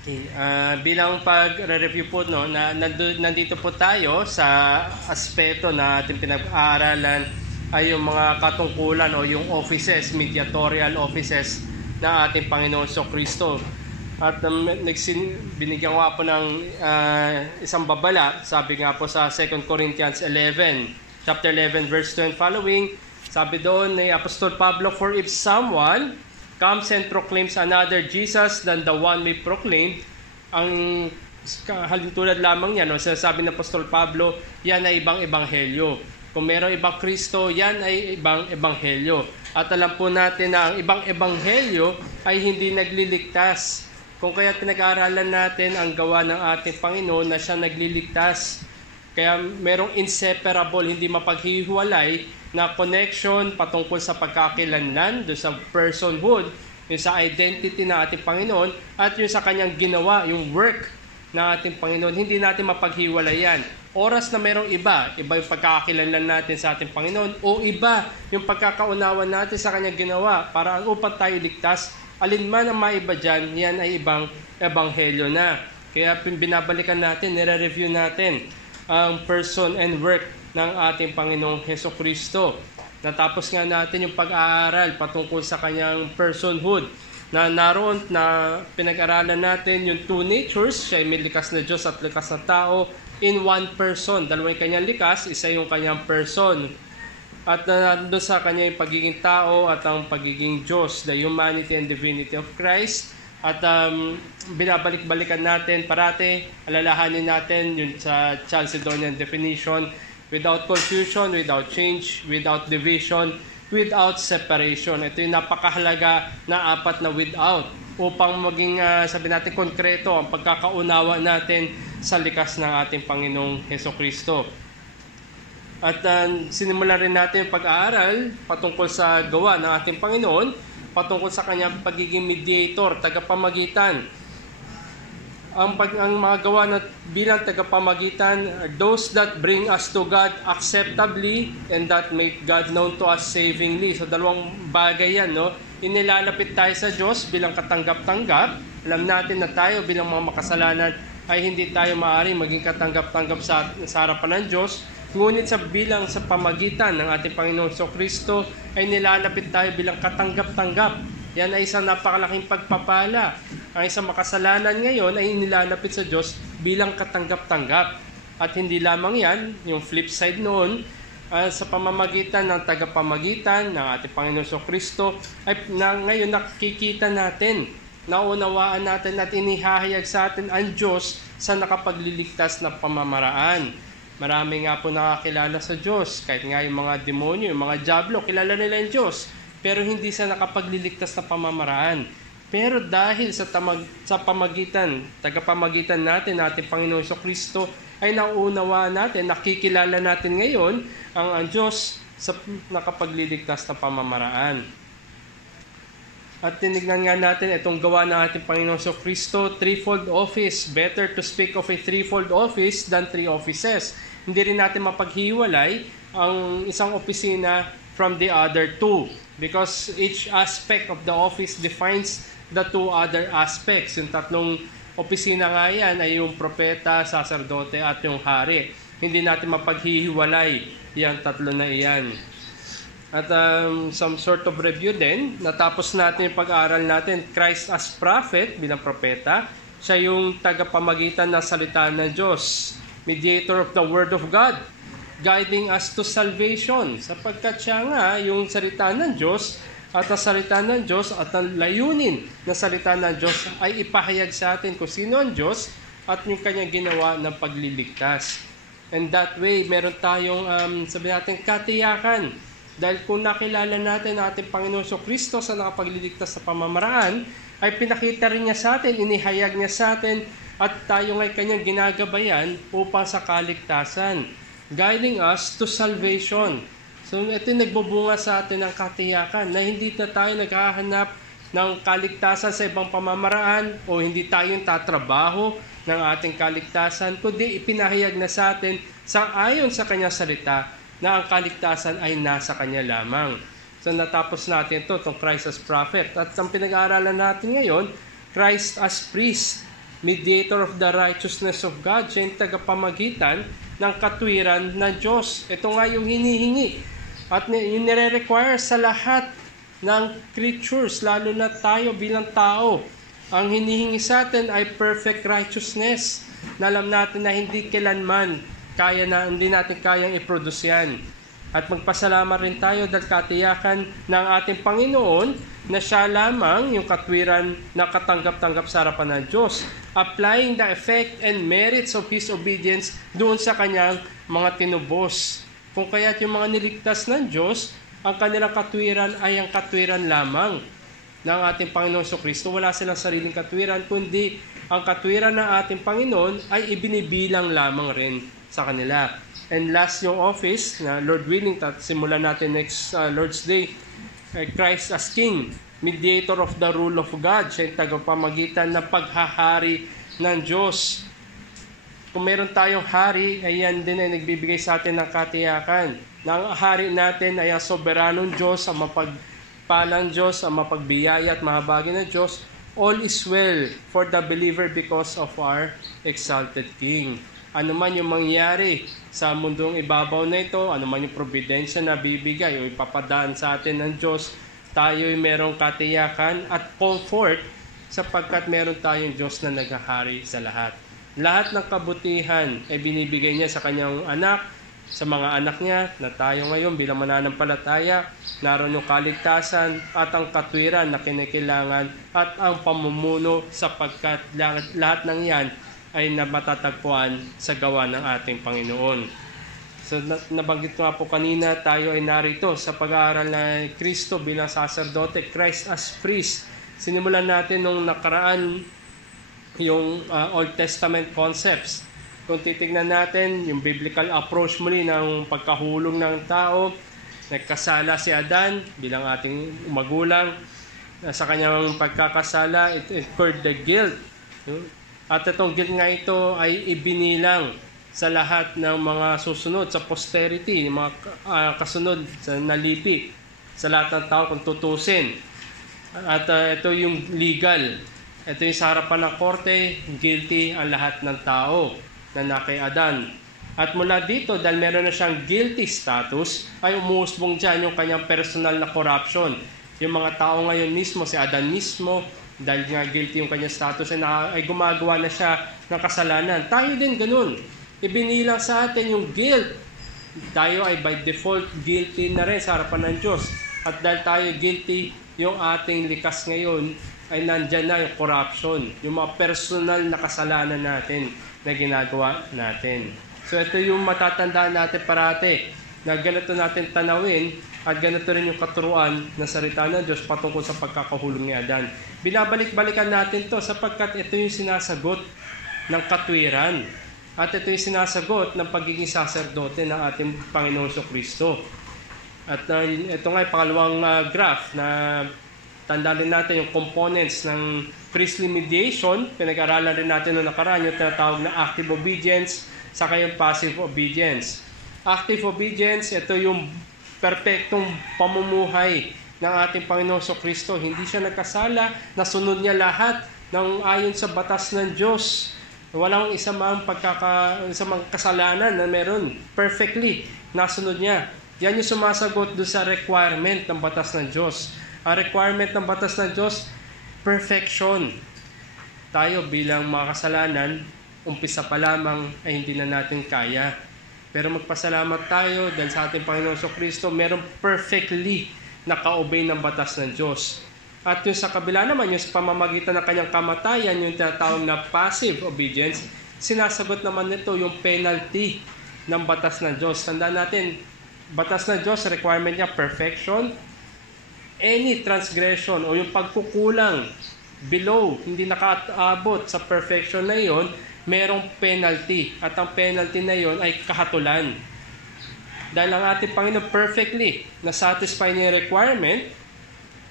Okay. Bilang pag-review po, no, nandito po tayo sa aspeto na ating pinag-aaralan ay yung mga katungkulan o yung offices, mediatorial offices na ating Panginoon Kristo. At binigyan ko po ng isang babala, sabi nga po sa 2 Corinthians 11, chapter 11, verse 2 and following, sabi doon ni Apostol Pablo, "For if someone comes and proclaims another Jesus than the one we proclaimed," ang halintulad lamang yan, no? Sinasabi ng Apostol Pablo, yan ay ibang ebanghelyo. Kung mayroong ibang Kristo, yan ay ibang ebanghelyo. At alam po natin na ang ibang ebanghelyo ay hindi nagliligtas. Kung kaya pinag-aaralan natin ang gawa ng ating Panginoon na siya nagliligtas. Kaya merong inseparable, hindi mapaghihiwalay na connection patungkol sa pagkakilanlan, do sa personhood, yung sa identity ng ating Panginoon, at yung sa kanyang ginawa, yung work ng ating Panginoon. Hindi natin mapaghiwalay yan. Oras na merong iba yung pagkakakilanlan natin sa ating Panginoon, o iba yung pagkakaunawan natin sa kanyang ginawa para upang tayo ligtas, alinman ang maiba dyan, yan ay ibang ebanghelyo na. Kaya binabalikan natin, nire-review natin ang person and work ng ating Panginoong Kristo. Natapos nga natin yung pag-aaral patungkol sa kanyang personhood, na naroon na pinag-aralan natin yung two natures, siya ay may likas na Diyos at likas na tao in one person. Dalawa yung kanyang likas, isa yung kanyang person. At nandun sa kanyang pagiging tao at ang pagiging Diyos, the humanity and divinity of Christ. At binabalik-balikan natin parati, alalahanin natin yung sa Chalcedonian definition: without confusion, without change, without division, without separation. Ito yung napakahalaga na apat na without upang maging, sabi natin, konkreto ang pagkakaunawa natin sa likas ng ating Panginoong Kristo. At sinimulan rin natin yung pag-aaral patungkol sa gawa ng ating Panginoon, patungkol sa kanyang pagiging mediator, tagapamagitan. Ang mga gawa na bilang tagapamagitan are those that bring us to God acceptably and that make God known to us savingly. So dalawang bagay yan, no? Inilalapit tayo sa Diyos bilang katanggap-tanggap. Alam natin na tayo bilang mga makasalanan ay hindi tayo maaaring maging katanggap-tanggap sa harapan ng Diyos. Ngunit bilang sa pamagitan ng ating Panginoon Kristo ay nilalapit tayo bilang katanggap-tanggap. Yan ay isang napakalaking pagpapala. Ang isang makasalanan ngayon ay nilalapit sa Diyos bilang katanggap-tanggap. At hindi lamang yan, yung flip side noon, sa pamamagitan ng tagapamagitan ng ating Panginoon Kristo, ay ngayon nakikita natin, naunawaan natin at inihahayag sa atin ang Diyos sa nakapagliligtas na pamamaraan. Marami nga po nakakilala sa Diyos, kahit nga yung mga demonyo, yung mga diablo, kilala nila yung Diyos, pero hindi sa nakapagliligtas na pamamaraan. Pero dahil sa pamagitan, tagapamagitan natin, ating Panginoon Kristo, ay nauunawaan natin, nakikilala natin ngayon ang Diyos sa nakapagliligtas na pamamaraan. At tinignan nga natin itong gawa ng ating Panginoon Kristo, threefold office. Better to speak of a threefold office than three offices. Hindi rin natin mapaghiwalay ang isang opisina from the other two, because each aspect of the office defines the two other aspects. Yung tatlong opisina nga yan ay yung propeta, saserdote at yung hari. Hindi natin mapaghihiwalay yung tatlo na iyan. At some sort of review din, natapos natin yung pag-aaral natin, Christ as prophet bilang propeta, siya yung tagapamagitan ng salita ng Diyos, mediator of the Word of God, guiding us to salvation, sapagkat siya nga yung salita ng Diyos, at ang salita ng Diyos at ang layunin na salita ng Diyos ay ipahayag sa atin kung sino ang Diyos at yung kanyang ginawa ng pagliligtas. And that way, meron tayong, sabi natin, katiyakan. Dahil kung nakilala natin ang ating Panginoon Kristo sa nakapagliligtas sa pamamaraan, ay pinakita rin niya sa atin, inihayag niya sa atin, at tayo ngay kanyang ginagabayan upang sa kaligtasan, guiding us to salvation. So ito yung nagbubunga sa atin ng katiyakan na hindi na tayo naghahanap ng kaligtasan sa ibang pamamaraan o hindi tayong tatrabaho ng ating kaligtasan, kundi ipinahayag na sa atin ayon sa kanyang salita na ang kaligtasan ay nasa kanya lamang. So natapos natin itong Christ as prophet. At ang pinag-aaralan natin ngayon, Christ as priest. mediator of the righteousness of God. Siya yung tagapamagitan ng katwiran ng Diyos. Ito nga yung hinihingi at yung nire-require sa lahat ng creatures, lalo na tayo bilang tao. Ang hinihingi sa atin ay perfect righteousness na alam natin na hindi kailanman hindi natin kayang i-produce yan. At magpasalamat rin tayo dahil katiyakan ng ating Panginoon na siya lamang yung katwiran na katanggap-tanggap sa harapan ng Diyos, applying the effect and merits of His obedience doon sa kanyang mga tinubos. Kung kaya't yung mga niligtas ng Diyos, ang kanilang katwiran ay ang katwiran lamang ng ating Panginoon Kristo. Wala silang sariling katwiran, kundi ang katwiran ng ating Panginoon ay ibinibilang lamang rin sa kanila. And last yung office, na Lord willing, simulan natin next Lord's Day, Christ as King, mediator of the rule of God. Siya yung tagapamagitan ng paghahari ng Diyos. Kung meron tayong hari, ayan din ay nagbibigay sa atin ng katiyakan. Na ang hari natin ay ang soberanong Diyos, ang mapagpalang Diyos, ang mapagbiyaya at mahabagin ng Diyos. All is well for the believer because of our exalted King. Ano man yung mangyari sa mundong ibabaw na ito, ano man yung providensya na bibigay o ipapadaan sa atin ng Diyos, tayo'y merong katiyakan at comfort sapagkat meron tayong Diyos na naghahari sa lahat. Lahat ng kabutihan ay binibigay niya sa kanyang anak, sa mga anak niya na tayo ngayon bilang mananampalataya, naroon yung kaligtasan at ang katwiran na kinakailangan at ang pamumuno sapagkat lahat ng yan ay matatagpuan sa gawa ng ating Panginoon. So nabanggit ko nga po kanina, tayo ay narito sa pag-aaral na Kristo bilang sacerdote, Christ as priest. Sinimulan natin nung nakaraan yung Old Testament concepts. Kung titignan natin yung biblical approach muli ng pagkahulog ng tao, nagkasala si Adan bilang ating magulang. Sa kanyang pagkakasala, it incurred the guilt. At itong guilt nga ito ay ibinilang sa lahat ng mga susunod, sa posterity, mga kasunod sa nalipi, sa lahat ng tao kung tutusin. At ito yung legal. Ito yung sa harapan ng korte, guilty ang lahat ng tao na kay Adan. At mula dito, dahil meron na siyang guilty status, ay umuusbong dyan yung kanyang personal na corruption. Yung mga tao ngayon mismo, si Adan mismo, dahil nga guilty yung kanyang status, ay gumagawa na siya ng kasalanan. Tayo din ganun. Ibinilang sa atin yung guilt. Tayo ay by default guilty na rin sa harapan ng Diyos. At dahil tayo guilty, yung ating likas ngayon ay nandyan na yung corruption, yung mga personal na kasalanan natin na ginagawa natin. So ito yung matatandaan natin parate, na ganito natin tanawin at ganito rin yung katuruan na salita ng Diyos patungkol sa pagkakahulog ni Adan. Binabalik-balikan natin to sapagkat ito yung sinasagot ng katwiran at ito yung sinasagot ng pagiging saserdote ng ating Panginoon Kristo. At ito nga yung pangalawang graph na tandaan rin natin yung components ng priestly mediation. Pinag-aralan rin natin noong nakaraan yung tinatawag na active obedience saka yung passive obedience. Active obedience, ito yung perpektong pamumuhay ng ating Panginoon Kristo. Hindi siya nagkasala, nasunod niya lahat ng ayon sa batas ng Diyos. Walang isa mang kasalanan na meron. Perfectly, nasunod niya. Yan yung sumasagot doon sa requirement ng batas ng Diyos. Ang requirement ng batas ng Diyos, perfection. Tayo bilang mga kasalanan, umpisa pa lamang ay hindi na natin kaya. Pero magpasalamat tayo dahil sa ating Panginoon Kristo, merong perfectly naka-obey ng batas ng Diyos. At yung sa kabila naman, yung sa pamamagitan ng kanyang kamatayan, yung tinatawag na passive obedience, sinasagot naman nito yung penalty ng batas ng Diyos. Tandaan natin, batas ng Diyos, requirement niya, perfection. Any transgression o yung pagkukulang below, hindi nakaabot sa perfection na yon, merong penalty. At ang penalty na yon ay kahatulan. Dahil ang ating Panginoon perfectly na-satisfy niya yung requirement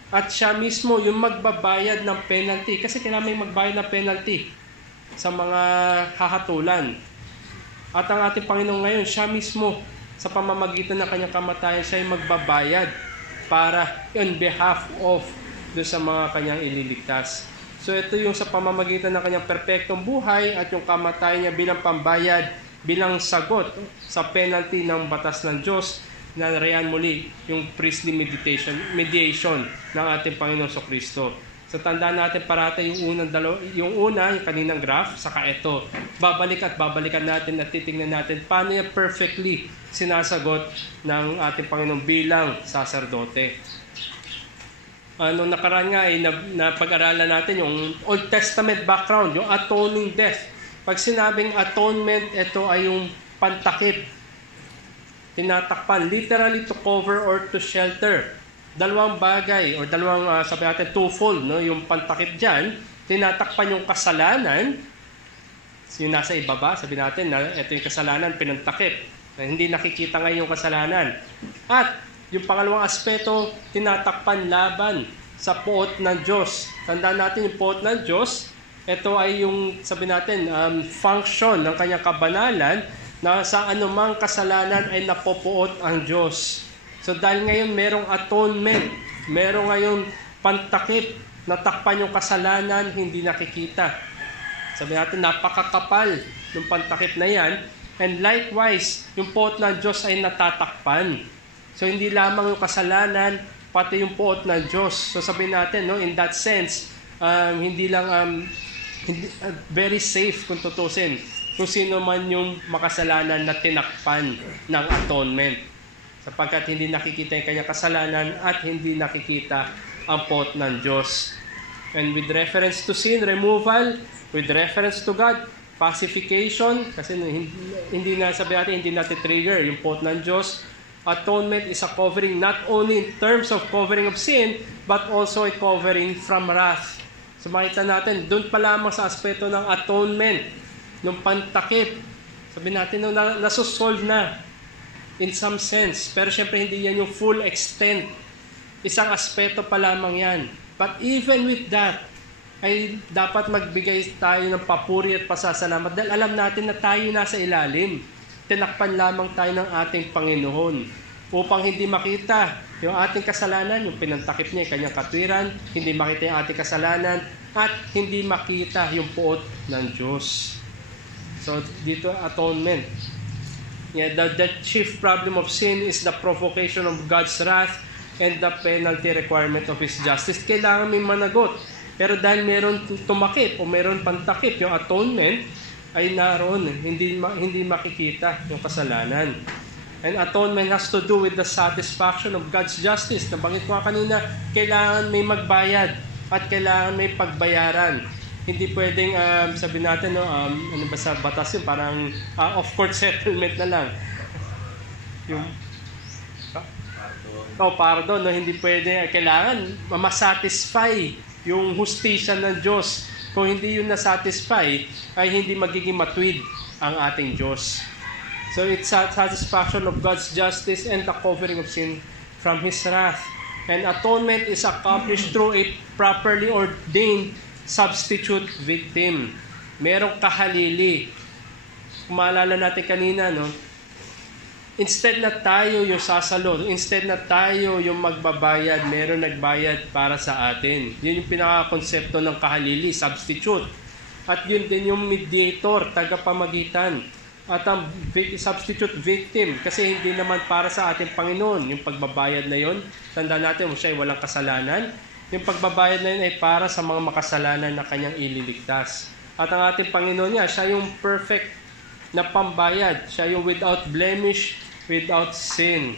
at siya mismo yung magbabayad ng penalty. Kasi kailangan may magbayad ng penalty sa mga hahatulan. At ang ating Panginoon ngayon, siya mismo sa pamamagitan ng kanyang kamatayan, siya yung magbabayad para on behalf of doon sa mga kanyang ililigtas. So So ito yung sa pamamagitan ng kanyang perpektong buhay at yung kamatayan niya bilang pambayad, bilang sagot sa penalty ng batas ng Diyos na riyan muli yung priestly mediation ng ating Panginoon Kristo. So tandaan natin parata yung yung kaninang graph, saka ito. Babalikan natin at titingnan natin paano yung perfectly sinasagot ng ating Panginoon bilang saserdote. Nung nakaraan nga ay napag-aralan natin yung Old Testament background, yung atoning death. Pag sinabing atonement, ito ay yung pantakip, tinatakpan, literally to cover or to shelter. Dalawang bagay or sabi natin twofold, no? Yung pantakip diyan, tinatakpan yung kasalanan. Yung nasa ibaba, sabi natin na ito yung kasalanan pinantakip. Na hindi nakikita ngayon yung kasalanan. At yung pangalawang aspeto, tinatakpan laban sa poot ng Diyos. Tandaan natin yung poot ng Diyos, ito ay yung sabi natin function ng kanyang kabanalan na sa anumang kasalanan ay napopuot ang Diyos. So dahil ngayon merong atonement, merong ngayon pantakip, natakpan yung kasalanan, hindi nakikita. Sabi natin, napakakapal ng pantakip na yan. And likewise, yung poot ng Diyos ay natatakpan. So hindi lamang yung kasalanan, pati yung poot ng Diyos. So sabi natin, no, in that sense, very safe kung tutusin kung sino man yung makasalanan na tinakpan ng atonement. Sapagkat hindi nakikita yung kanyang kasalanan at hindi nakikita ang poot ng Diyos. And with reference to sin removal, with reference to God, pacification, kasi hindi natin trigger yung poot ng Diyos. Atonement is a covering not only in terms of covering of sin, but also a covering from wrath. So makita natin, doon pa lamang sa aspeto ng atonement, ng pantakip, sabi natin, nasusolve na in some sense. Pero syempre hindi yan yung full extent. Isang aspeto pa lamang yan. But even with that, ay dapat magbigay tayo ng papuri at pasasalamat dahil alam natin na tayo nasa ilalim. Tinakpan lamang tayo ng ating Panginoon upang hindi makita yung ating kasalanan, yung pinantakip niya, yung kanyang katwiran, hindi makita yung ating kasalanan, at hindi makita yung poot ng Diyos. So, dito, atonement. Yeah, the chief problem of sin is the provocation of God's wrath and the penalty requirement of His justice. Kailangan may managot. Pero dahil meron tumakip o meron pantakip, yung atonement, ay naroon. Hindi makikita yung kasalanan. And atonement has to do with the satisfaction of God's justice. Nabanggit ko kanina, kailangan may magbayad at kailangan may pagbayaran. Hindi pwedeng, sabi natin, no, ano ba sa batas yun, parang off-court settlement na lang. Yung, pardon, no, hindi pwede, kailangan masatisfy yung hustisya ng Diyos. Kung hindi yun na-satisfy, ay hindi magiging matwid ang ating Diyos. So it's satisfaction of God's justice and the covering of sin from His wrath. And atonement is accomplished through a properly ordained substitute victim. Merong kahalili. Kung maalala natin kanina, no? Instead na tayo yung sasalo, instead na tayo yung magbabayad, meron nagbayad para sa atin. Yun yung pinaka-konsepto ng kahalili, substitute. At yun din yung mediator, tagapamagitan. At ang substitute victim, kasi hindi naman para sa ating Panginoon. Yung pagbabayad na yun, tandaan natin, siya ay walang kasalanan. Yung pagbabayad na yun ay para sa mga makasalanan na kanyang ililigtas. At ang ating Panginoon niya, siya yung perfect na pambayad. Siya yung without blemish, without sin.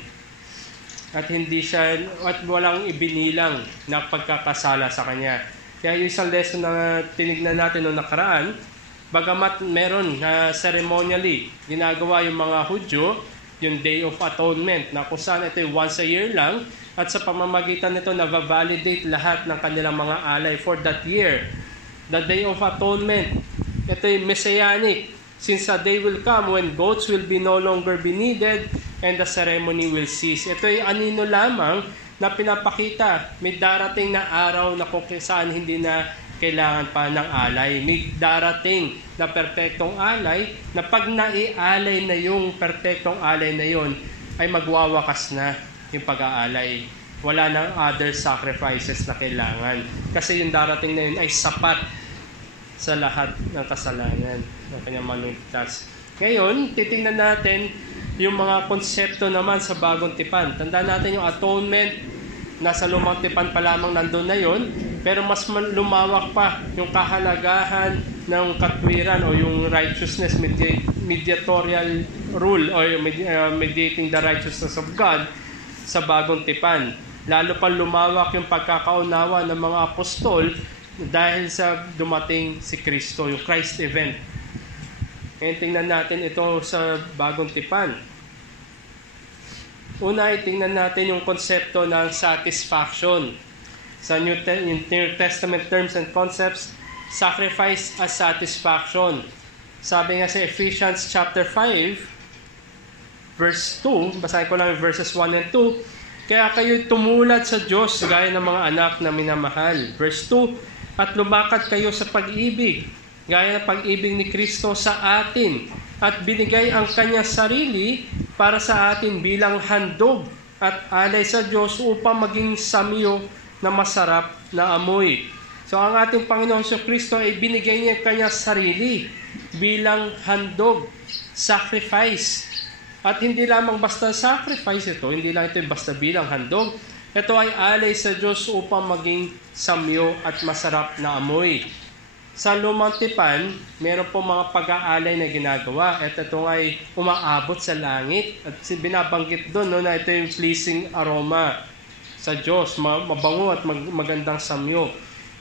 At hindi siya, at walang ibinilang na pagkakasala sa kanya. Kaya yung isang lesson na tinignan natin noong nakaraan, bagamat meron na ceremonially ginagawa yung mga Hudyo, yung Day of Atonement, na kung saan ito once a year lang, at sa pamamagitan nito na-validate lahat ng kanilang mga alay for that year. The Day of Atonement, ito yung messianic, since a day will come when goats will be no longer be needed and the ceremony will cease. Ito yung anino lamang na pinapakita, may darating na araw na kung saan hindi na kailangan pa ng alay. May darating na perpektong alay na pag naialay na yung perpektong alay na yon ay magwawakas na yung pag-aalay. Wala nang other sacrifices na kailangan. Kasi yung darating na yun ay sapat sa lahat ng kasalanan ng kanyang manligtas. Ngayon, titingnan natin yung mga konsepto naman sa bagong tipan. Tandaan natin yung atonement, nasa lumang tipan pa lamang nandun na yun, pero mas lumawak pa yung kahalagahan ng katwiran o yung righteousness, mediatorial rule o mediating the righteousness of God sa bagong tipan. Lalo pa lumawak yung pagkakaunawa ng mga apostol dahil sa dumating si Kristo, yung Christ event. Ngayon tingnan natin ito sa bagong tipan. Una, tingnan natin yung konsepto ng satisfaction. Sa New Testament terms and concepts, sacrifice as satisfaction. Sabi nga sa Ephesians chapter 5, verse 2, basahin ko lang yung verses 1 and 2, kaya kayo tumulad sa Diyos gaya ng mga anak na minamahal. Verse 2, at lumakad kayo sa pag-ibig, gaya ng pag-ibig ni Kristo sa atin, at binigay ang kanyang sarili para sa atin bilang handog at alay sa Diyos upang maging samyo na masarap na amoy. So ang ating Panginoon si Kristo ay binigay niya ang kanyang sarili bilang handog, sacrifice. At hindi lamang basta sacrifice ito, hindi lang ito basta bilang handog. Ito ay alay sa Diyos upang maging samyo at masarap na amoy. Sa lumang tipan, meron po mga pag-aalay na ginagawa. At ito ay umaabot sa langit. At binabanggit doon na ito yung pleasing aroma sa Diyos, mabango at magandang samyo.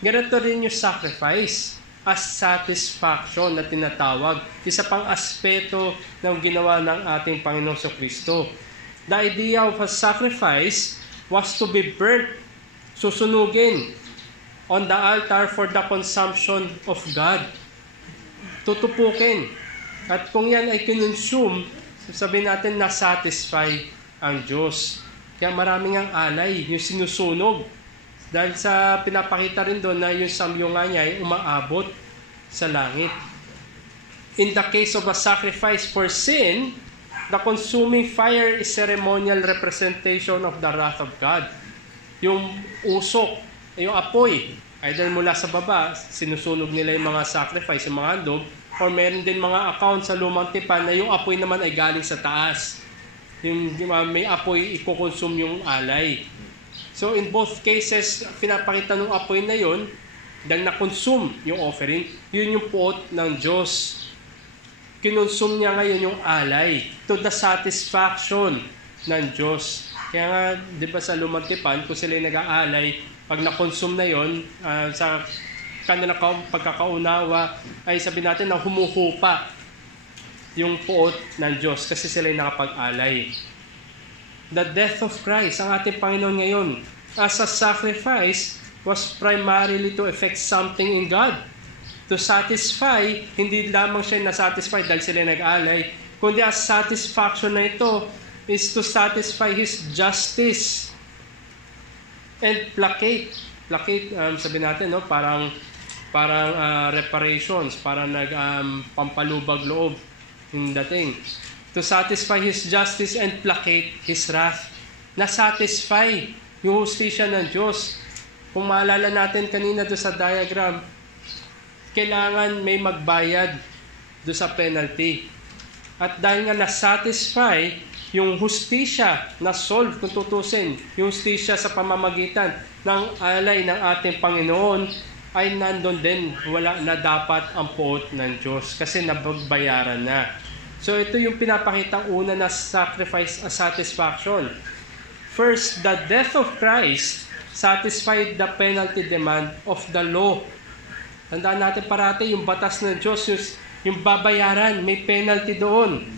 Ganito rin yung sacrifice as satisfaction na tinatawag. Isa pang aspeto ng ginawa ng ating Panginoong Kristo. The idea of a sacrifice was to be burnt, susunugin on the altar for the consumption of God. Tutupukin. At kung yan ay kinonsume, sabihin natin na satisfy ang Diyos. Kaya maraming ang alay, yung sinusunog. Dahil sa pinapakita rin doon na yung samyo nga niya ay umaabot sa langit. In the case of a sacrifice for sin, the consuming fire is ceremonial representation of the wrath of God. Yung usok, yung apoy, either mula sa baba, sinusunog nila yung mga sacrifice, yung mga handog, or meron din mga account sa lumang tipan na yung apoy naman ay galing sa taas. Yung may apoy, ikukonsume yung alay. So in both cases, pinapakita ng apoy na yun, dahil na-consume yung offering, yun yung puot ng Diyos. Kinonsume niya ngayon yung alay to the satisfaction ng Diyos. Kaya nga, di ba sa lumang tipan, kung sila nag-aalay, pag na-consume na yun, sa kanilang pagkakaunawa, ay sabi natin na humuhupa yung puot ng Diyos kasi sila nakapag-alay. The death of Christ, ang ating Panginoon ngayon, as a sacrifice, was primarily to effect something in God. To satisfy, hindi lamang siya nasatisfy dahil sila nag-alay, kundi ang satisfaction na ito is to satisfy His justice and placate. Placate, sabi natin, no? parang reparations, parang pampalubag loob yung dating. To satisfy His justice and placate His wrath. Na-satisfy yung hustisya ng Diyos. Kung maalala natin kanina doon sa diagram, kailangan may magbayad doon sa penalty. At dahil nga na-satisfy yung hustisya na solve kung tutusin, yung hustisya sa pamamagitan ng alay ng ating Panginoon, ay nandun din, wala na dapat ang puot ng Diyos kasi nabagbayaran na. So ito yung pinapakita una na sacrifice as satisfaction. First, the death of Christ satisfied the penalty demand of the law. Tandaan natin parati yung batas ng Diyos, yung babayaran, may penalty doon.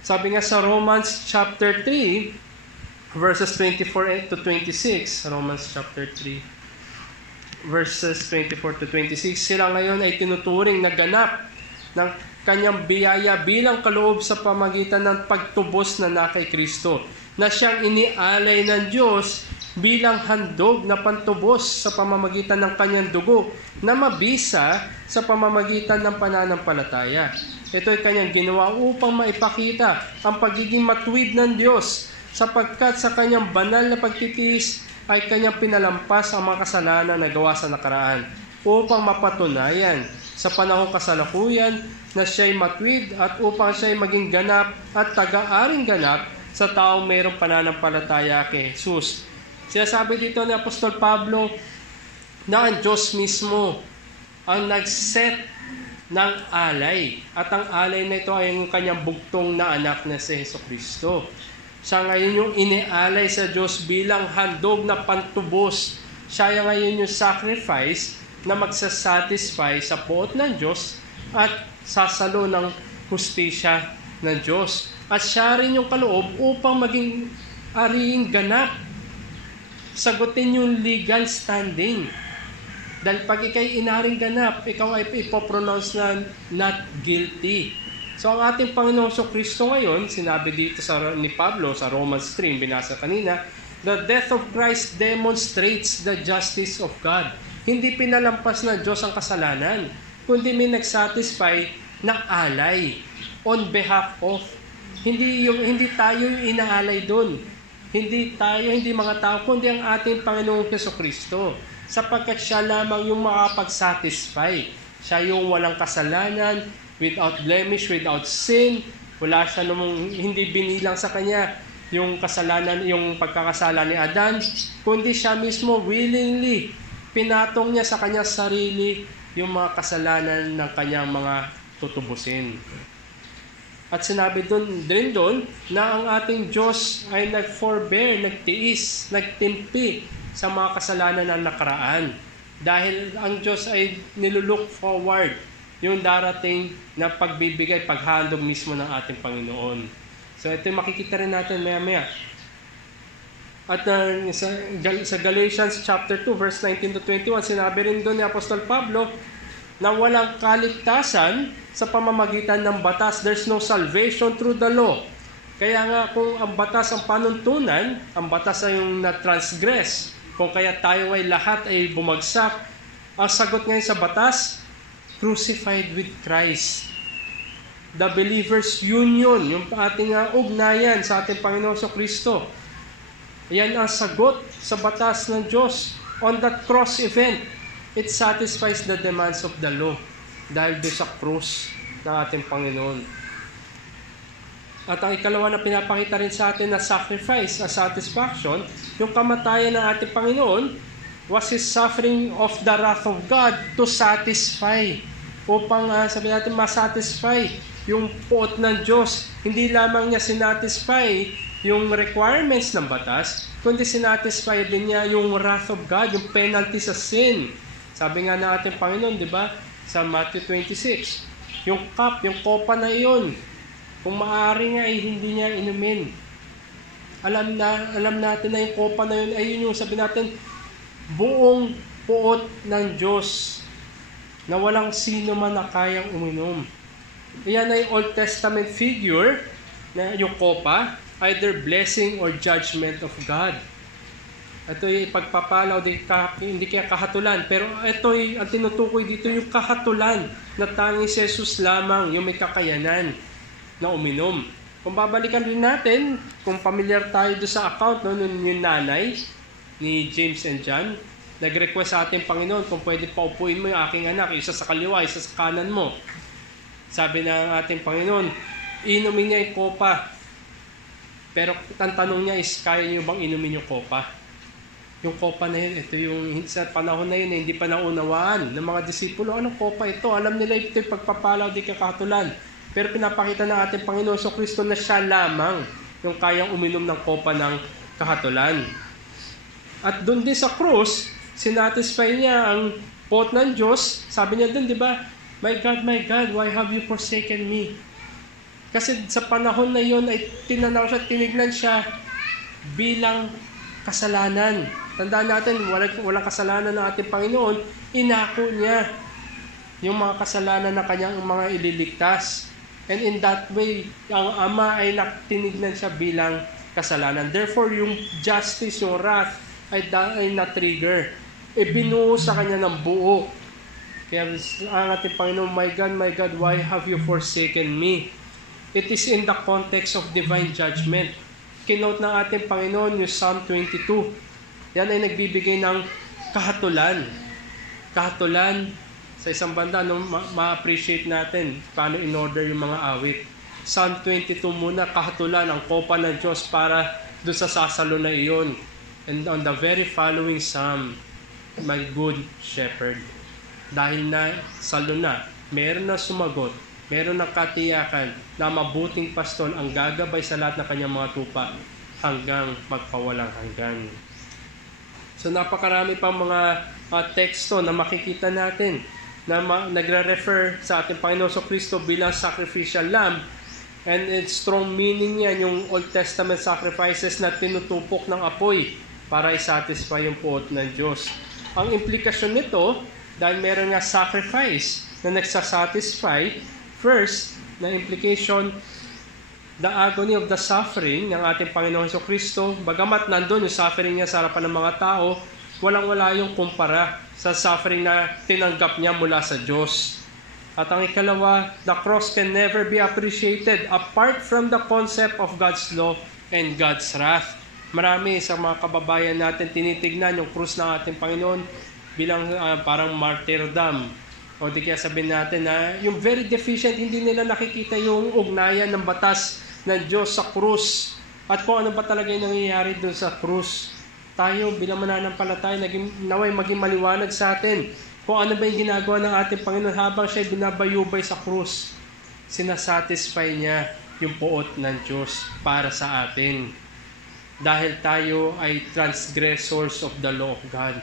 Sabi nga sa Romans chapter 3, verses 24 to 26, Romans chapter 3, verses 24 to 26, sila ngayon ay tinuturing na ganap ng kanyang biyaya bilang kaloob sa pamagitan ng pagtubos na kay Kristo, na siyang inialay ng Diyos bilang handog na pantubos sa pamamagitan ng kanyang dugo na mabisa sa pamamagitan ng pananampalataya. Ito ay kanyang ginawa upang maipakita ang pagiging matuwid ng Diyos sapagkat sa kanyang banal na pagtitiis ay kanyang pinalampas ang mga kasalanan na gawa sa nakaraan, upang mapatunayan sa panahong kasalukuyan na siya'y matuwid at upang siya'y maging ganap at taga-aring ganap sa taong mayroong pananampalataya kay Jesus. Sinasabi dito ni Apostol Pablo na ang Diyos mismo ang nag-set ng alay. At ang alay na ito ay yung kanyang bugtong na anak na si Jesucristo. Siya ngayon yung inialay sa Diyos bilang handog na pantubos. Siya ngayon yung sacrifice na magsasatisfy sa poot ng Diyos at sasalo ng hustisya ng Diyos. At siya rin yung kaloob upang maging aring ganap. Sagutin yung legal standing. Dahil pag ikay inaring ganap, ikaw ay ipopronounce na not guilty. So ang ating Panginoong Kristo ngayon, sinabi dito ni Pablo sa Romans 3, binasa kanina, the death of Christ demonstrates the justice of God. Hindi pinalampas ng Diyos ang kasalanan, kundi may nagsatisfy na alay on behalf of. Hindi tayo yung inaalay doon. Hindi tayo, hindi mga tao, kundi ang ating Panginoong Kristo. Sapagkat siya lamang yung makapag-satisfy. Siya yung walang kasalanan, without blemish, without sin. Wala siya namang hindi binilang sa kanya yung kasalanan, yung pagkakasala ni Adan, kundi siya mismo willingly pinatong niya sa kanyang sarili yung mga kasalanan ng kanyang mga tutubusin. At sinabi din doon na ang ating Diyos ay nag-forbear, nagtiis, nagtimpi sa mga kasalanan ng nakaraan. Dahil ang Diyos ay nilulook forward yung darating na pagbibigay, paghandog mismo ng ating Panginoon. So ito yung makikita rin natin maya-maya. At sa Galatians chapter 2 verse 19 to 21, sinabi rin doon ni Apostol Pablo na walang kaligtasan sa pamamagitan ng batas. There's no salvation through the law. Kaya nga kung ang batas ang panuntunan, ang batas ay yung na-transgress. Kung kaya tayo ay lahat ay bumagsak, ang sagot ngayon sa batas, crucified with Christ. The believer's union, yung ating ugnayan sa ating Panginoon Kristo. Yan ang sagot sa batas ng Diyos. On that cross event, it satisfies the demands of the law. Dahil doon sa cross ng ating Panginoon. At ang ikalawa na pinapakita rin sa atin na sacrifice, a satisfaction, yung kamatayan ng ating Panginoon was His suffering of the wrath of God to satisfy. Upang sabi natin masatisfy yung poot ng Diyos. Hindi lamang niya sinatisfy yung requirements ng batas, kundi sinatisfy din niya yung wrath of God, yung penalty sa sin. Sabi nga ng ating Panginoon, di ba, sa Matthew 26, yung cup, yung kopa na iyon, kung maaari nga ay hindi niya inumin. Alam natin na yung kopa na yun, ay yun yung sabi natin, buong puot ng Diyos na walang sino man na kayang uminom. Iyan ay Old Testament figure na yung kopa, either blessing or judgment of God. Ito ay pagpapala o hindi kaya kahatulan. Pero ito ay, ang tinutukoy dito yung kahatulan na tanging si Jesus lamang yung may kakayanan na uminom. Kung babalikan din natin, kung familiar tayo doon sa account, no, yung nanay ni James and John, nag-request sa ating Panginoon kung pwede paupuin mo yung aking anak, isa sa kaliwa, isa sa kanan mo. Sabi ng ating Panginoon, inumin niya yung kopa. Pero ang tanong niya is, kaya niyo bang inumin yung kopa? Yung kopa na yun, ito yung sa panahon na yun, hindi pa naunawaan ng mga disipulo. Anong kopa ito? Alam nila ito yung pagpapalaw, di kakatulan. Pero pinapakita ng ating Panginoon sa Kristo na siya lamang yung kayang uminom ng kopa ng kahatulan. At doon din sa cross, sinatisfy niya ang pot ng Diyos. Sabi niya doon, di ba? My God, why have you forsaken me? Kasi sa panahon na yun ay tinanaw siya, tinignan siya bilang kasalanan. Tandaan natin, walang kasalanan ng ating Panginoon. Inako niya yung mga kasalanan na kanyang mga ililigtas. And in that way, ang Ama ay tinignan siya bilang kasalanan. Therefore, yung justice, yung wrath, ay na-trigger. Binuo sa kanya ng buo. Kaya ang ating Panginoon, my God, why have you forsaken me? It is in the context of divine judgment. kinote ng ating Panginoon, yung Psalm 22. Yan ay nagbibigay ng kahatulan. Kahatulan sa isang banda, ma-appreciate natin paano in-order yung mga awit. Psalm 22 muna, kahatulan, ang kopa ng Diyos para doon sa sasalo na iyon. And on the very following Psalm, my good shepherd. Dahil na salo na, meron na sumagot, meron na katiyakan na mabuting pastol ang gagabay sa lahat ng kanyang mga tupa hanggang magpawalang hanggan. So napakarami pang mga teksto na makikita natin na nagre-refer sa ating Panginoon Kristo bilang sacrificial lamb. And it's strong meaning yan, yung Old Testament sacrifices na tinutupok ng apoy para i-satisfy yung puot ng Diyos. Ang implikasyon nito, dahil meron nga sacrifice na nagsasatisfy, first, na implication, the agony of the suffering ng ating Panginoon Kristo, bagamat nandun yung suffering niya sa harapan ng mga tao, walang-wala yung kumpara sa suffering na tinanggap niya mula sa Diyos. At ang ikalawa, the cross can never be appreciated apart from the concept of God's law and God's wrath. Marami sa mga kababayan natin tinitignan yung krus ng ating Panginoon bilang parang martyrdom. O di kaya sabihin natin na yung very deficient, hindi nila nakikita yung ugnayan ng batas ng Diyos sa krus. At kung ano ba talaga yung nangyayari doon sa krus. Tayo bilang mananampalataya, naway maging maliwanag sa atin kung ano ba yung ginagawa ng ating Panginoon habang siya binabayubay sa krus. Sinasatisfy niya yung puot ng Diyos para sa atin. Dahil tayo ay transgressors of the law of God.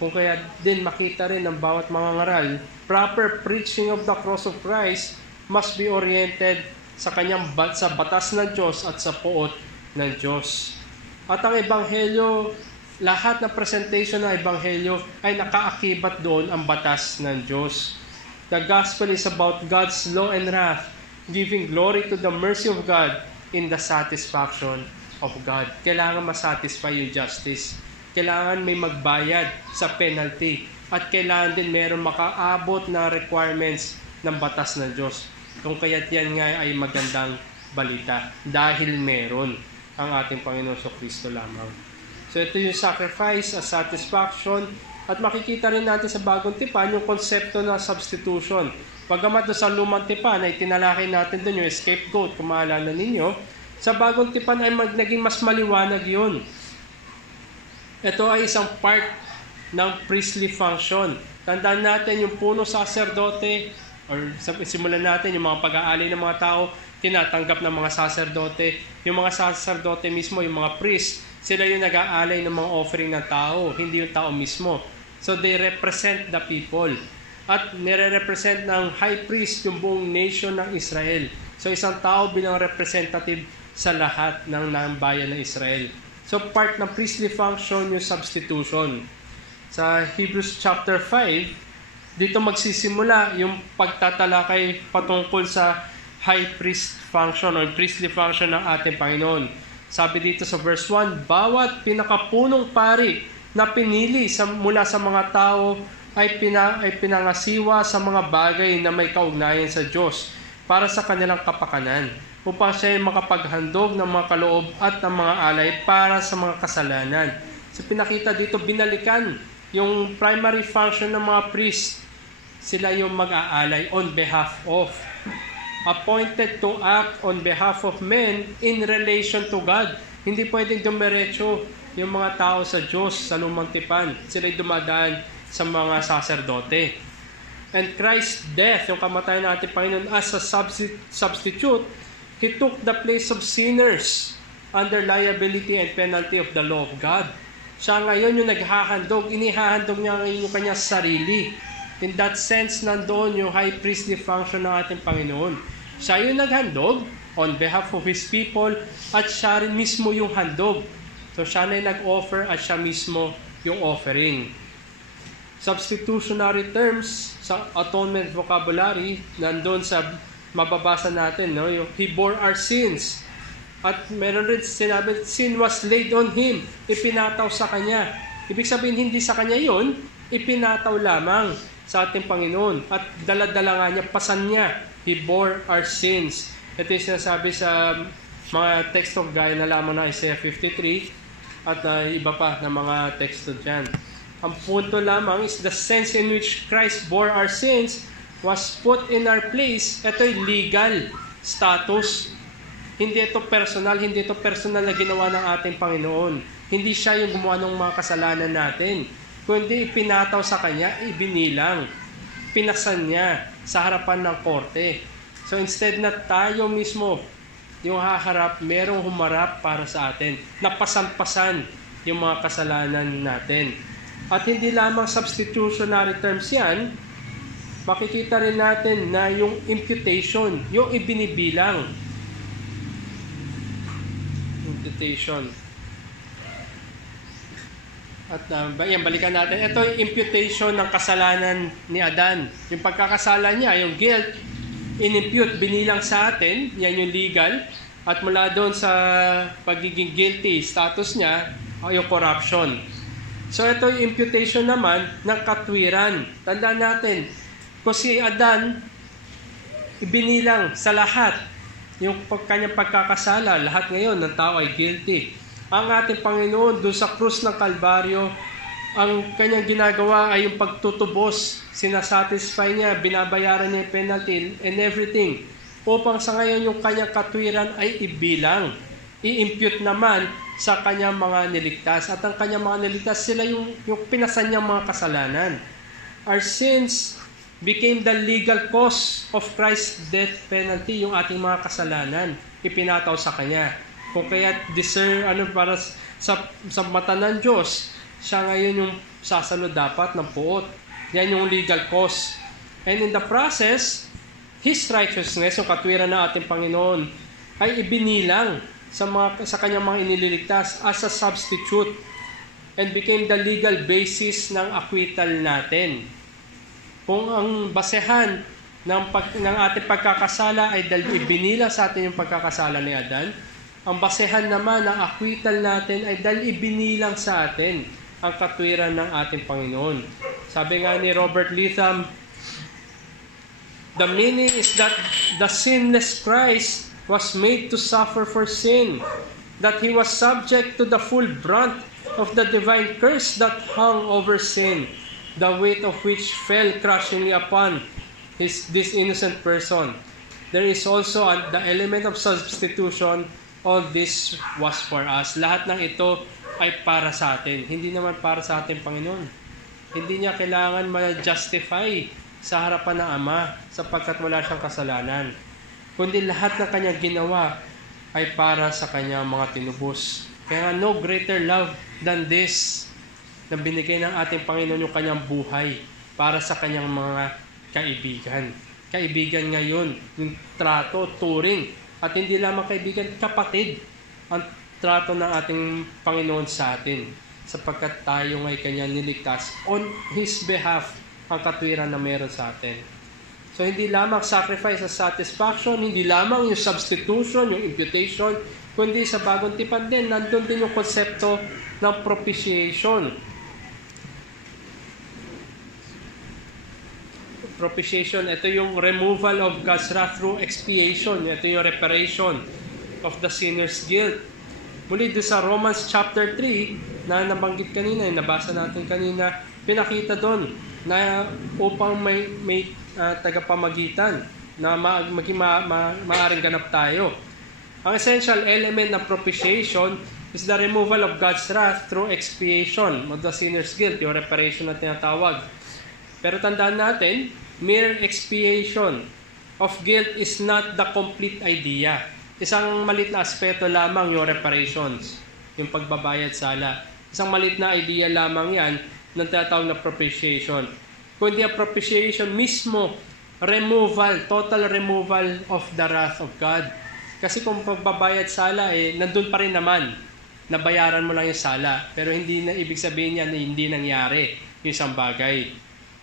Kung kaya din makita rin ng bawat mangangaral, proper preaching of the cross of Christ must be oriented sa batas ng Diyos at sa puot ng Diyos. At ang Ebanghelyo, lahat ng presentation ng Ebanghelyo ay nakaakibat doon ang batas ng Diyos. The gospel is about God's law and wrath, giving glory to the mercy of God in the satisfaction of God. Kailangan masatisfy yung justice. Kailangan may magbayad sa penalty. At kailangan din meron makaabot na requirements ng batas ng Diyos. Kung kaya't yan nga ay magandang balita. Dahil meron ang ating Panginoon Kristo lamang. So ito yung sacrifice as satisfaction. At makikita rin natin sa Bagong Tipan yung konsepto ng substitution. Pagamat sa Lumang Tipan ay tinalakay natin doon yung scapegoat, kung maalala ninyo. Sa Bagong Tipan ay naging mas maliwanag yun. Ito ay isang part ng priestly function. Tandaan natin yung puno saserdote, or simulan natin yung mga pag-aali ng mga tao, tinatanggap ng mga saserdote. Yung mga saserdote mismo, yung mga priest, sila yung nag-aalay ng mga offering ng tao, hindi yung tao mismo. So they represent the people. At nire-represent ng high priest yung buong nation ng Israel. So isang tao bilang representative sa lahat ng bayan ng Israel. So part ng priestly function yung substitution. Sa Hebrews chapter 5, dito magsisimula yung pagtatalakay patungkol sa high priest function or priestly function ng ating Panginoon. Sabi dito sa verse 1, bawat pinakapunong pari na pinili mula sa mga tao ay pinangasiwa sa mga bagay na may kaugnayan sa Diyos para sa kanilang kapakanan, upang siya ay makapaghandog ng mga kaloob at ng mga alay para sa mga kasalanan. So pinakita dito, binalikan yung primary function ng mga priest. Sila yung mag-aalay on behalf of, appointed to act on behalf of men in relation to God. Hindi pwedeng dumiretso yung mga tao sa Diyos sa Lumang Tipan. Sila'y dumadaan sa mga saserdote. And Christ's death, yung kamatayan ng ating Panginoon as a substitute, He took the place of sinners under liability and penalty of the law of God. Siya ngayon yung naghahandog, inihahandog niya ngayon yung kanyang sarili. In that sense, nandoon yung high priestly function ng ating Panginoon. Siya yung naghandog on behalf of His people at siya rin mismo yung handog. So siya na yung nag-offer at siya mismo yung offering. Substitutionary terms sa atonement vocabulary, nandoon sa mababasa natin, no? Yung He bore our sins. At meron rin sinabi, sin was laid on Him. Ipinataw sa Kanya. Ibig sabihin, hindi sa Kanya yun, ipinataw lamang sa ating Panginoon. At dala-dala nga niya, pasan niya. He bore our sins. Ito yung sinasabi sa mga teksto gaya na lamang na Isaiah 53 at iba pa na mga teksto dyan. Ang punto lamang is the sense in which Christ bore our sins was put in our place. Ito'y legal status. Hindi ito personal na ginawa ng ating Panginoon. Hindi siya yung gumawa ng mga kasalanan natin. Kundi ipinataw sa Kanya, ibinilang. Pinasan niya sa harapan ng korte. So instead na tayo mismo yung haharap, merong humarap para sa atin. Napasan-pasan yung mga kasalanan natin. At hindi lamang substitutionary terms yan, makikita rin natin na yung imputation, yung ibinibilang. Imputation. At balikan natin. Ito yung imputation ng kasalanan ni Adan. Yung pagkakasala niya, yung guilt, in-impute, binilang sa atin, yan yung legal, at mula doon sa pagiging guilty status niya, yung corruption. So ito yung imputation naman ng katwiran. Tandaan natin, kung si Adan, ibinilang sa lahat, yung kanyang pagkakasala, lahat ngayon ng tao ay guilty. Ang ating Panginoon doon sa krus ng Kalbaryo, ang kanyang ginagawa ay yung pagtutubos, sinasatisfy niya, binabayaran niya yung penalty and everything. Upang sa ngayon yung kanyang katwiran ay ibilang. I-impute naman sa kanyang mga niligtas. At ang kanyang mga niligtas, sila yung pinasan niyang mga kasalanan. Our sins became the legal cause of Christ's death penalty, yung ating mga kasalanan. Ipinataw sa Kanya. Kung kaya para sa mata ng Diyos, siya ngayon yung sasalod dapat ng puot. Yan yung legal cause. And in the process, His righteousness, yung katwiran ng ating Panginoon, ay ibinilang sa kanyang mga inililigtas as a substitute and became the legal basis ng acquittal natin. Kung ang basehan ng ating pagkakasala ay dahil ibinila sa atin yung pagkakasala ni Adan, ang basehan naman ng acquittal natin ay dahil ibinilang sa atin ang katwiran ng ating Panginoon. Sabi nga ni Robert Letham, the meaning is that the sinless Christ was made to suffer for sin, that He was subject to the full brunt of the divine curse that hung over sin, the weight of which fell crushingly upon this innocent person. There is also the element of substitution. All this was for us. Lahat ng ito ay para sa atin. Hindi naman para sa ating Panginoon. Hindi niya kailangan ma-justify sa harapan ng Ama sapagkat wala siyang kasalanan. Kundi lahat ng kanyang ginawa ay para sa kanyang mga tinubos. Kaya no greater love than this na binigay ng ating Panginoon yung kanyang buhay para sa kanyang mga kaibigan. Kaibigan ngayon, yung trato, turing, at hindi lamang kaibigan, kapatid ang trato ng ating Panginoon sa atin sapagkat tayo ngay kanya niligtas on His behalf ang katwiran na meron sa atin. So hindi lamang sacrifice as satisfaction, hindi lamang yung substitution, yung imputation, kundi sa bagong tipan din, nandun din yung konsepto ng propitiation. Propitiation, ito yung removal of God's wrath through expiation. Ito yung reparation of the sinner's guilt. Muli doon sa Romans chapter 3 na nabanggit kanina, nabasa natin kanina, pinakita doon na upang may tagapamagitan na maging maaring ganap tayo. Ang essential element ng propitiation is the removal of God's wrath through expiation of the sinner's guilt, yung reparation na tinatawag. Pero tandaan natin, mere expiation of guilt is not the complete idea. Isang malit na aspeto lamang yung reparations, yung pagbabayad sala. Isang malit na idea lamang yan ng tinatawag na propitiation. Kundi ang propitiation mismo, removal, total removal of the wrath of God. Kasi kung pagbabayad sala, nandun pa rin naman, nabayaran mo lang yung sala. Pero hindi na ibig sabihin niya na hindi nangyari yung isang bagay.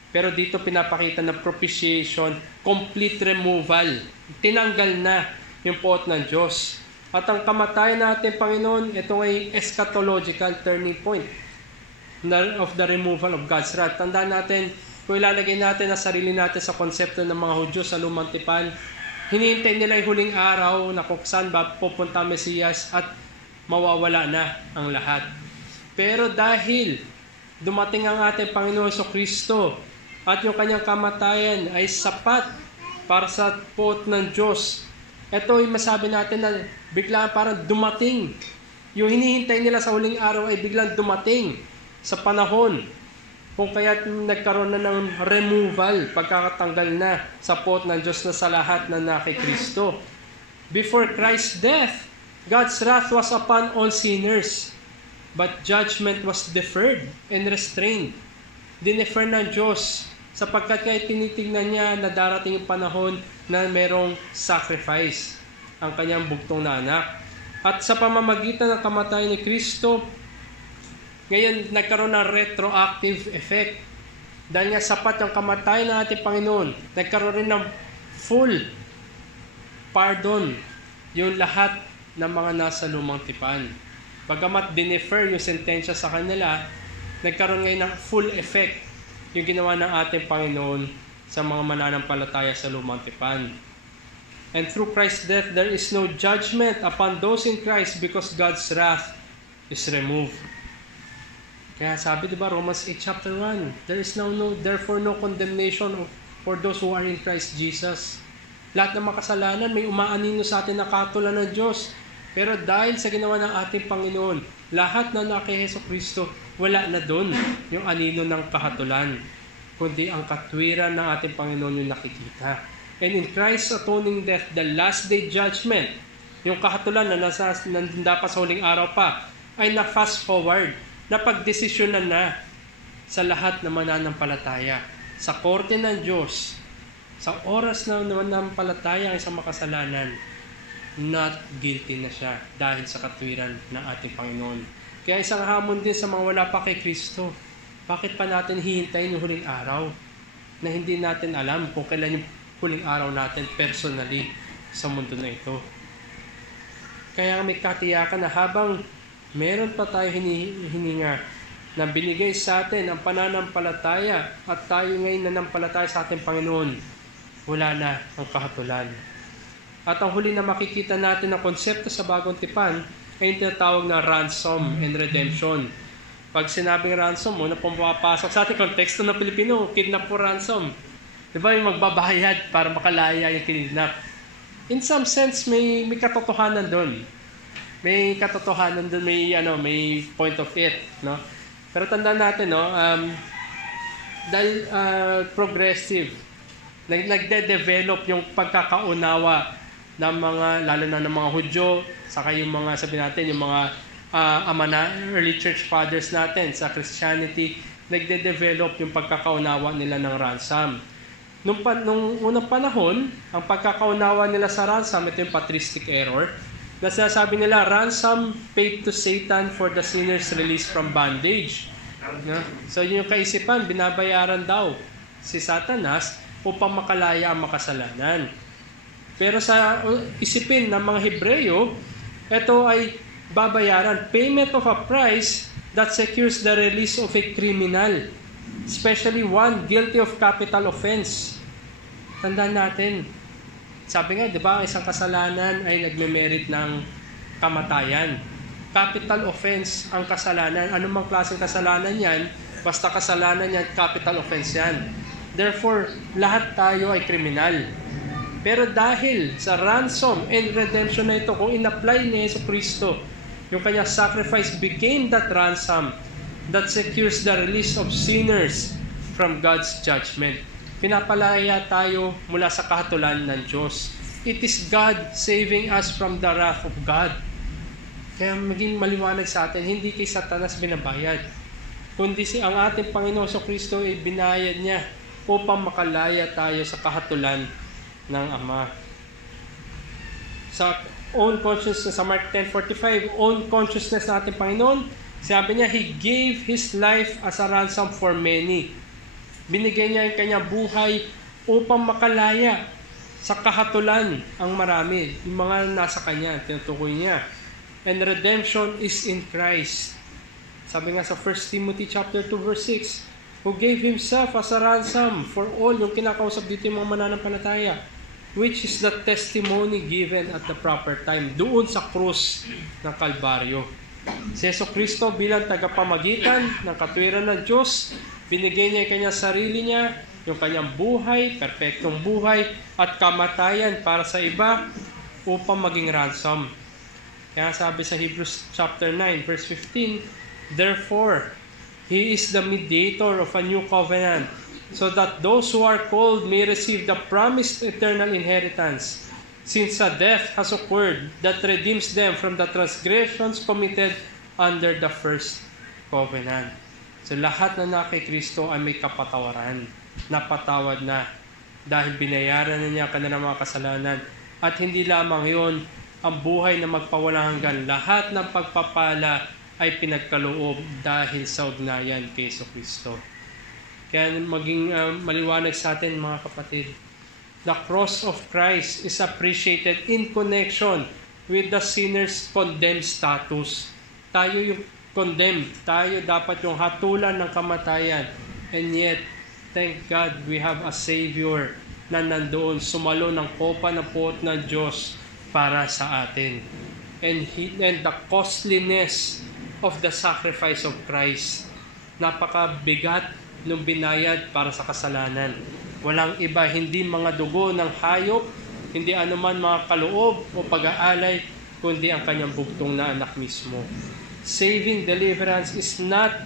Pero dito pinapakita na propitiation, complete removal. Tinanggal na yung puot ng Diyos. At ang kamatayan natin, Panginoon, ito ay eschatological turning point of the removal of God's wrath. Tandaan natin, kung ilalagay natin ang sarili natin sa konsepto ng mga Hudyo sa Lumang Tipan, Hinihintay nila yung huling araw na kung saan ba pupunta ang Mesiyas at mawawala na ang lahat. Pero dahil dumating ang ating Panginoon Kristo at yung kanyang kamatayan ay sapat para sa poot ng Diyos, ito ay masabi natin na biglaan parang dumating. Yung hinihintay nila sa huling araw ay biglang dumating sa panahon. Kung kaya nagkaroon na ng removal, pagkakatanggal na sa poot ng Diyos na sa lahat na kay Kristo. Before Christ's death, God's wrath was upon all sinners, but judgment was deferred and restrained. Dinefer ng Diyos sapagkat kaya tinitingnan niya na darating yung panahon na merong sacrifice ang kanyang bugtong na anak. At sa pamamagitan ng kamatayan ni Kristo, ngayon nagkaroon ng retroactive effect. Dahil nga sapat ang kamatayan ng ating Panginoon, nagkaroon rin ng full pardon yung lahat ng mga nasa lumang tipan. Bagamat dinefer yung sentensya sa kanila, nagkaroon ngayon ng full effect yung ginawa ng ating Panginoon sa mga mananampalataya sa lumang tipan. And through Christ's death, there is no judgment upon those in Christ because God's wrath is removed. Kaya sabi diba, Romans 8 chapter 1, there is therefore no condemnation for those who are in Christ Jesus. Lahat ng makasalanan, may umaanino sa atin na katulan ng Diyos. Pero dahil sa ginawa ng ating Panginoon, lahat na kay Jesucristo, wala na doon yung anino ng kahatulan, kundi ang katwiran ng ating Panginoon yung nakikita. And in Christ's atoning death, the last day judgment, yung kahatulan na nandun dapat sa huling araw pa, ay na-fast forward, na pagdesisyonan na sa lahat ng mananampalataya. Sa korte ng Diyos, sa oras na mananampalataya ang isang makasalanan, not guilty na siya dahil sa katwiran ng ating Panginoon. Kaya isang hamon din sa mga wala pa kay Kristo, bakit pa natin hihintayin yung huling araw na hindi natin alam kung kailan yung huling araw natin personally sa mundo na ito. Kaya may katiyakan na habang meron pa tayo hininga na binigay sa atin ang pananampalataya at tayo ngayon nanampalataya sa ating Panginoon, wala na ang kahatulan. At ang huli na makikita natin na konsepto sa bagong tipan ay yung tinatawag na ransom and redemption. Pag sinabing ransom, una pong pumapasok sa ating konteksto ng Pilipino, kidnap po ransom. Diba yung magbabayad para makalaya yung kinidnap? In some sense, may katotohanan doon. May katotohanan doon, may point of it, no? Pero tandaan natin, no, dahil progressive, nagde-develop yung pagkakaunawa ng mga, lalo na ng mga Hudyo, saka yung mga, sabi natin, yung mga early church fathers natin sa Christianity, nagde-develop yung pagkakaunawa nila ng ransom. Nung unang panahon, ang pagkakaunawa nila sa ransom, ito yung patristic error, na sinasabi nila, ransom paid to Satan for the sinner's release from bondage. So yung kaisipan, binabayaran daw si Satanas upang makalaya ang makasalanan. Pero sa isipin ng mga Hebreyo, ito ay babayaran, payment of a price that secures the release of a criminal, especially one guilty of capital offense. Tandaan natin, sabi nga, di ba, isang kasalanan ay nagme-merit ng kamatayan. Capital offense ang kasalanan. Anumang klaseng kasalanan yan, basta kasalanan yan, capital offense yan. Therefore, lahat tayo ay kriminal. Pero dahil sa ransom and redemption na ito, kung in-apply ni Jesucristo, yung kanyang sacrifice became that ransom that secures the release of sinners from God's judgment. Pinapalaya tayo mula sa kahatulan ng Diyos. It is God saving us from the wrath of God. Kaya maging maliwanag sa atin, hindi kay Satanas binabayad, kundi ang ating Panginoon Kristo ay binayad niya upang makalaya tayo sa kahatulan ng Ama. Sa own consciousness, sa Mark 10:45, own consciousness ng ating Panginoon, sabi niya, He gave His life as a ransom for many. Binigay niya yung kanyang buhay upang makalaya sa kahatulan ang marami. Yung mga nasa kanya, tinutukoy niya. And redemption is in Christ. Sabi nga sa 1 Timothy chapter 2 verse 6, who gave Himself as a ransom for all, yung kinakausap dito yung mga mananampalataya, which is the testimony given at the proper time, doon sa krus ng Kalbaryo. Si Jesucristo bilang tagapamagitan ng katwiran ng Diyos, binigay niya yung kanyang sarili niya, yung kanyang buhay, perpektong buhay, at kamatayan para sa iba upang maging ransom. Kaya sabi sa Hebrews chapter 9, verse 15, therefore, He is the mediator of a new covenant, so that those who are called may receive the promised eternal inheritance, since a death has occurred that redeems them from the transgressions committed under the first covenant. So lahat na kay Kristo ay may kapatawaran, napatawad na dahil binayaran na niya ang kanilang mga kasalanan. At hindi lamang yon, ang buhay na magpawalang hanggan, lahat ng pagpapala ay pinagkaloob dahil sa ugnayan kay Jesucristo. Kaya maging maliwanag sa atin mga kapatid, the cross of Christ is appreciated in connection with the sinner's condemned status. Tayo yung condemned, tayo dapat yung hatulan ng kamatayan. And yet, thank God we have a Savior na nandoon, sumalo ng kopa ng puot ng Diyos para sa atin. And the costliness of the sacrifice of Christ. Napakabigat nung binayad para sa kasalanan. Walang iba, hindi mga dugo ng hayop, hindi anuman mga kaloob o pag-aalay, kundi ang kanyang bugtong na anak mismo. Saving deliverance is not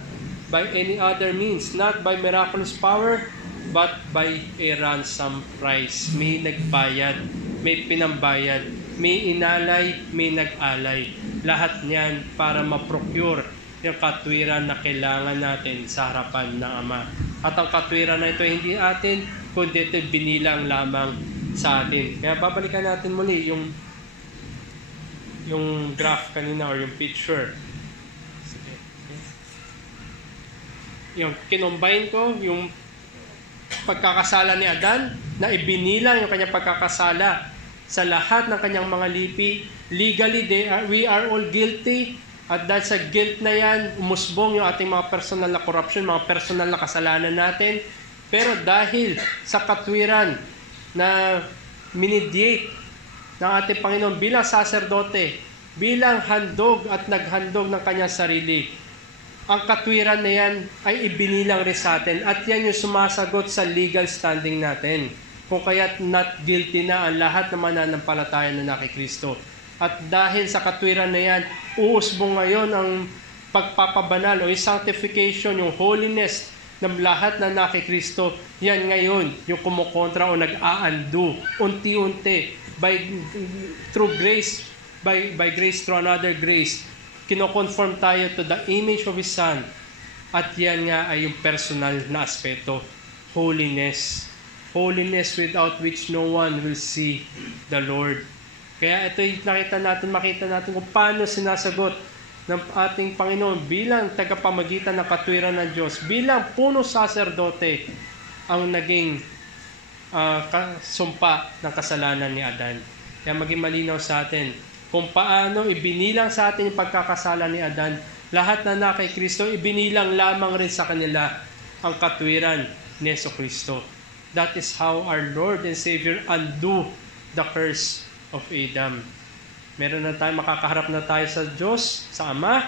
by any other means, not by miraculous power, but by a ransom price. May nagbayad, may pinambayad, may inalay, may nag-alay. Lahat niyan para ma-procure yung katwiran na kailangan natin sa harapan ng Ama. At ang katwiran na ito hindi atin, kundi ito binilang lamang sa atin. Kaya babalikan natin muli yung graph kanina or yung picture. Yung kinombine ko, yung pagkakasala ni Adan, na ibinilang yung kanyang pagkakasala sa lahat ng kanyang mga lipi. Legally, we are all guilty. At dahil sa guilt na yan, umusbong yung ating mga personal na corruption, mga personal na kasalanan natin. Pero dahil sa katwiran na minediate ng ating Panginoon bilang saserdote, bilang handog at naghandog ng kanyang sarili, ang katwiran na yan ay ibinilang rin sa atin. At yan yung sumasagot sa legal standing natin. Kung kaya't not guilty na ang lahat ng mananampalataya na kay Kristo. At dahil sa katwiran na yan, uusbong ngayon ang pagpapabanal o yung sanctification, yung holiness ng lahat na kay Kristo. Yan ngayon yung kumukontra o nag-a-undo unti-unti through grace, by grace through another grace. Kino-conform tayo to the image of His Son. At yan nga ay yung personal na aspeto, holiness. Holiness without which no one will see the Lord. Kaya ito yung makita natin kung paano sinasagot ng ating Panginoon bilang tagapamagitan ng katwiran ng Diyos, bilang punong saserdote ang naging sumpa ng kasalanan ni Adan. Kaya maging malinaw sa atin kung paano ibinilang sa atin yung pagkakasala ni Adan. Lahat na kay Kristo, ibinilang lamang rin sa kanila ang katwiran ni Jesucristo. That is how our Lord and Savior undo the curse of Adam. Meron na tayo, makakaharap na tayo sa Diyos, sa Ama.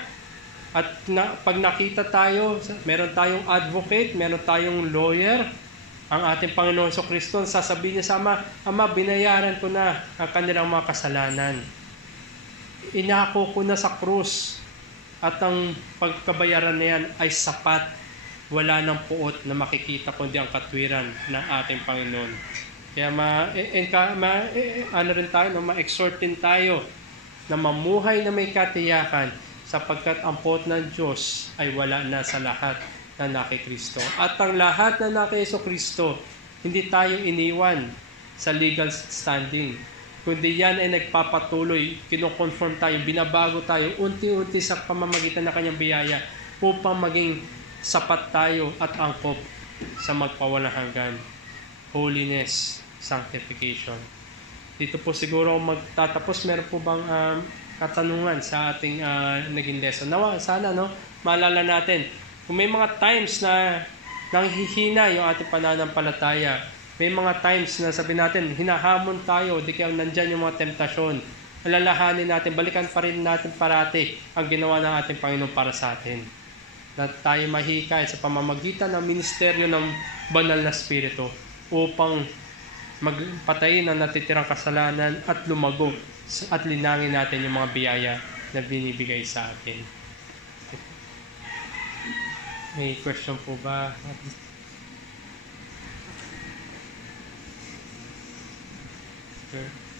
At pag nakita tayo, meron tayong advocate, meron tayong lawyer, ang ating Panginoon Jesucristo, sasabihin niya sa Ama, Ama, binayaran ko na ang kanilang mga kasalanan. Inako ko na sa krus. At ang pagkabayaran na yan ay sapat. Wala nang puot na makikita kundi ang katwiran ng ating Panginoon. Kaya rin tayo, ma-exhort din tayo na mamuhay na may katiyakan sapagkat ang puot ng Diyos ay wala na sa lahat na kay Kristo. At ang lahat na kay Jesucristo, hindi tayo iniwan sa legal standing. Kundi yan ay nagpapatuloy, kinoconform tayo, binabago tayo, unti-unti sa pamamagitan ng kanyang biyaya upang maging sapat tayo at angkop sa magpawalang hanggan. Holiness, sanctification. Dito po siguro magtatapos. Meron po bang katanungan sa ating naging lesson? Sana maalala natin, kung may mga times na nanghihina yung ating pananampalataya, May mga times na sabi natin, hinahamon tayo, di kaya nandyan yung mga temptasyon. Alalahanin natin, balikan pa rin natin parati ang ginawa ng ating Panginoon para sa atin. Na tayo mahikayat sa pamamagitan ng ministeryo ng banal na Espiritu upang magpatayin ang natitirang kasalanan at lumago at linangin natin yung mga biyaya na binibigay sa atin. May question po ba?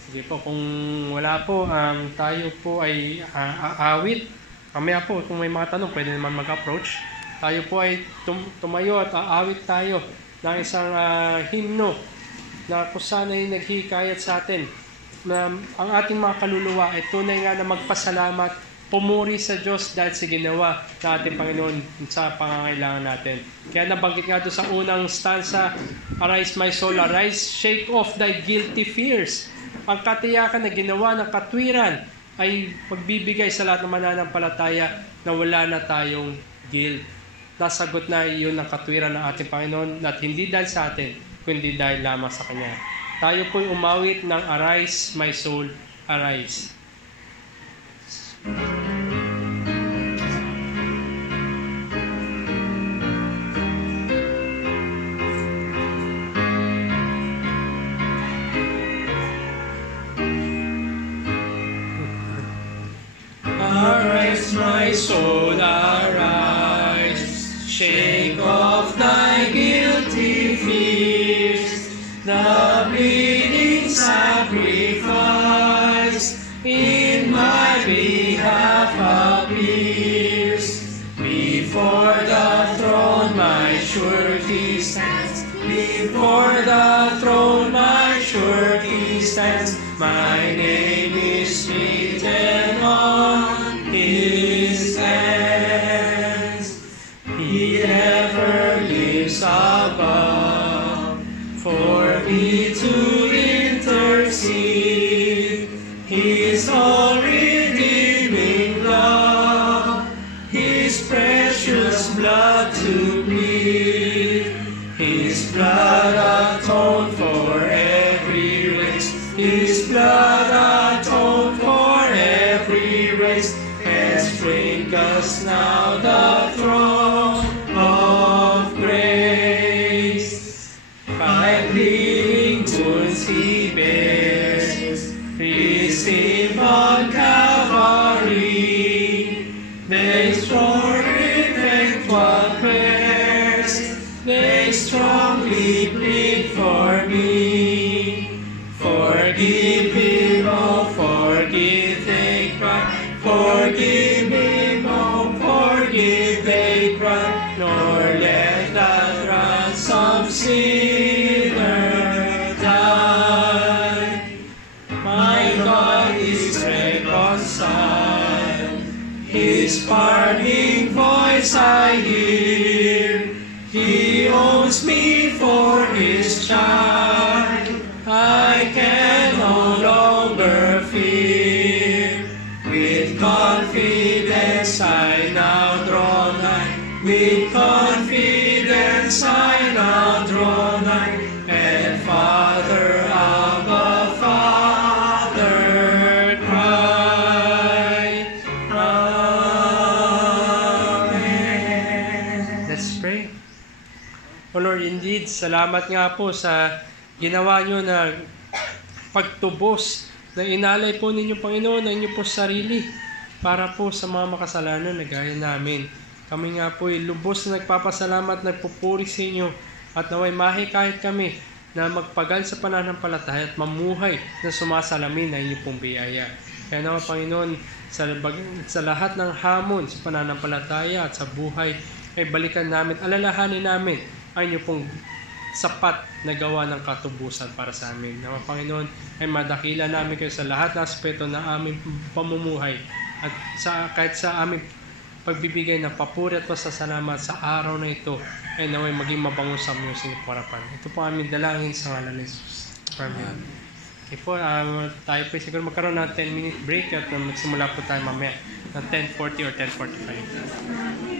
Sige po, kung wala po, tayo po ay aawit. Mamaya po, kung may mga tanong, pwede naman mag-approach. Tayo po ay tumayo at aawit tayo ng isang himno na kung saan ay naghihikayat sa atin na ang ating mga kaluluwa ay tunay nga na magpasalamat, pumuri sa Diyos dahil sa ginawa ng ating Panginoon sa pangangailangan natin. Kaya nabanggit nga doon sa unang stanza, "Arise my soul, arise, shake off thy guilty fears." Ang katiyakan na ginawa ng katwiran ay pagbibigay sa lahat ng mananampalataya na wala na tayong guilt. Nasagot na iyon ng katwiran ng ating Panginoon at hindi dahil sa atin, kundi dahil lamang sa Kanya. Tayo po'y umawit ng "Arise, my soul, arise." Arise, my soul, arise, shake off thy guilty fears, the bleeding sacrifice in my behalf appears. Before the throne my surety stands, before the throne my surety stands, my name is written on His hands. He ever lives above for me to intercede. His all-redeeming love, His precious blood to plead. His blood atoned for every race. His blood atoned for every race. Bring us now the throne of grace. By bleeding wounds He bears, received on Calvary. They for effectual prayers, they strongly plead for me. Forgive Him, oh forgive, they cry. Forgive me, oh forgive, they cry, nor let that ransom sinner die. My God is reconciled, His parting voice I hear. He owns me for His child, I can no longer fear. With confidence I now draw nigh, with confidence I now draw nigh, and Father, Abba, Father, cry. Amen. Let's pray. O Lord, indeed, salamat nga po sa ginawa nyo na pagtubos na inalay po ninyo, Panginoon, na inyo po sarili para po sa mga makasalanan na gaya namin. Kami nga po ay lubos na nagpapasalamat, nagpupuri sa inyo at naway mahikayat kami na magpagal sa pananampalataya at mamuhay na sumasalamin na inyo pong biyaya. Kaya naman, Panginoon, sa lahat ng hamon sa pananampalataya at sa buhay ay balikan namin, alalahanin namin ang inyo pong sapat na gawa ng katubusan para sa amin. Naman, Panginoon, ay madakila namin kayo sa lahat ng aspeto ng aming pamumuhay at kahit sa aming pagbibigay ng papuri at pasasalamat sa araw na ito ay naway maging mabango sa aming harapan. Ito po aming dalangin sa ngalan ni Jesus. Amen. Okay po, tayo po siguro magkaroon ng 10-minute break at magsimula po tayo mamaya ng 10:40 or 10:45.